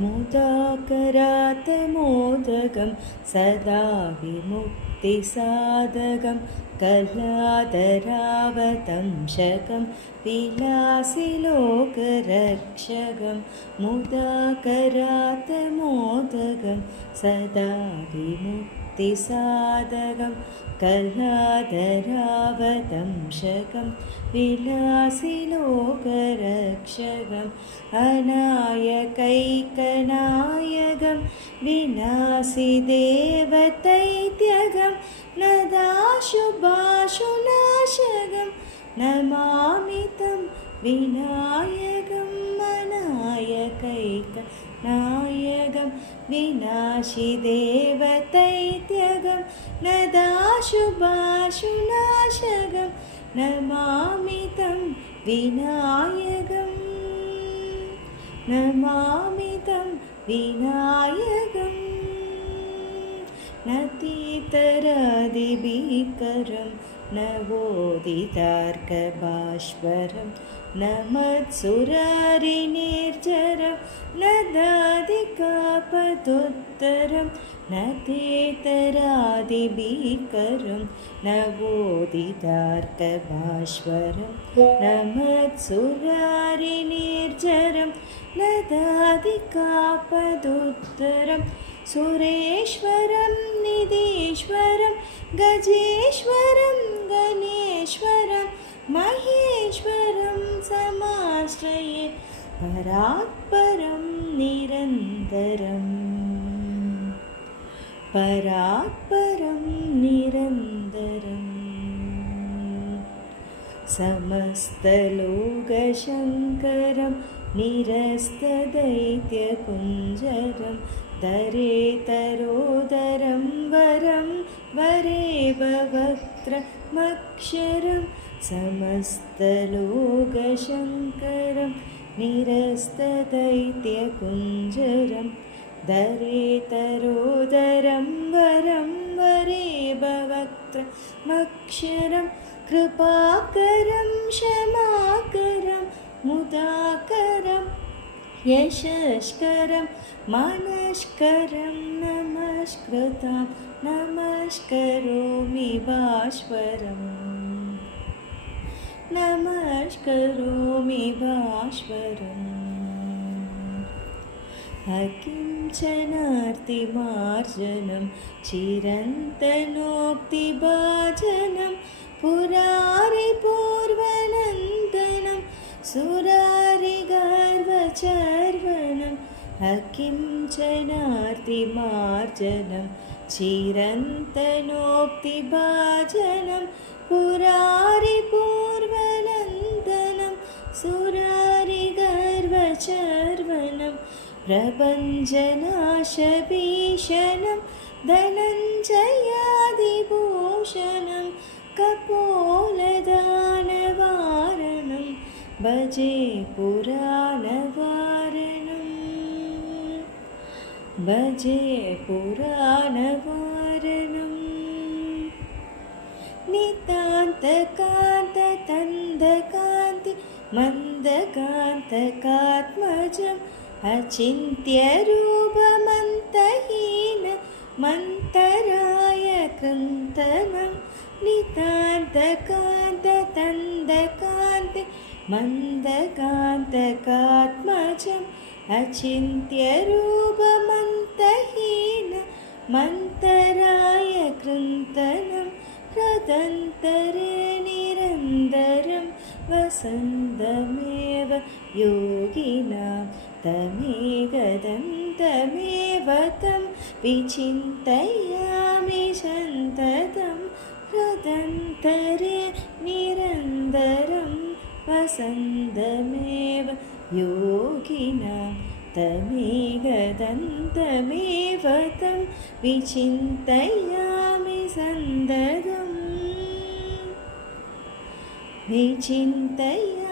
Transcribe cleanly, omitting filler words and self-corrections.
मुदाकरातमोदकं सदा विमुक्तिसाधकं कलादरावतंशकं विलासिलोकरक्षकं मुदाकरातमोदकं सदा विमुक्तिसाधकं कलादरावतंशकं विलासिलोकरक्षकम् अनायकैकनायकं विनाशिदेवतैत्यगं नदाशुभाशुनाशकं नमामि तं विनायकम् अनायकैकनायकं विनाशिदेवतैत्यगं नदाशुभाशुनाशकं नमामि तं विनायकम् नमामि तं विनायकम् नतीतरादिभीकरं नवोदितार्कभास्वरं नमत्सुरारिनिर्जरं नदादिकापदुत्तरं नतीतरादिभीकरं नवोदितार्कभास्वरं नमत्सुरारिनिर्जरं नदादिकापदुत्तरं सुरेश्वरं निधीश्वरं गजेश्वरं गणेश्वरं महेश्वरं समाश्रये परात्परं निरन्तरम् परात्परं निरन्तरम् समस्तलोकशङ्करं निरस्तदैत्यकुञ्जरं दरेतरोदरं वरं वरेव वक्त्रमक्षरं समस्तलोकशङ्करं निरस्तदैत्यकुञ्जरं दरेतरोदरं वरं वरेव वक्त्रमक्षरं कृपाकरं क्षमाकरं मुदाकरं यशस्करं मनस्करं नमस्कृतां नमस्करोमि भास्वरम् नमस्करोमि भास्वरम् अकिञ्चनार्तिमार्जनं चिरन्तनोक्तिभाजनं पुरारिपूर्वनन्दनं सुरारिगर्वचर्वणम् अकिञ्चनार्तिमार्जनं चिरन्तनोक्तिभाजनं पुरारिपूर्वनन्दनं सुरारिगर्वचर्वणम् प्रपञ्चनाशभीषणं धनञ्जयादिभूषणं कपोलदानवारणं भजे पुराणवारणं भजे पुराणवारणम् नितान्तकान्ततन्दकान्ति मन्दकान्तकात्मजम् अचिन्त्यरूपमन्तहीन मन्तराय कृन्तनं नितान्तकान्ततन्दकान्ति मन्दकान्तकात्मजम् अचिन्त्यरूपमन्तहीन मन्तराय कृन्तनं हृदन्तरे निरन्तरं वसन्तमेव योगिनां तमेकदन्तमेव तं विचिन्तयामि सन्ततं हृदन्तरे निरन्तरं वसन्तमेव योगिनां तमेकदन्तमेव तं विचिन्तयामि सन्ततं विचिन्तयामि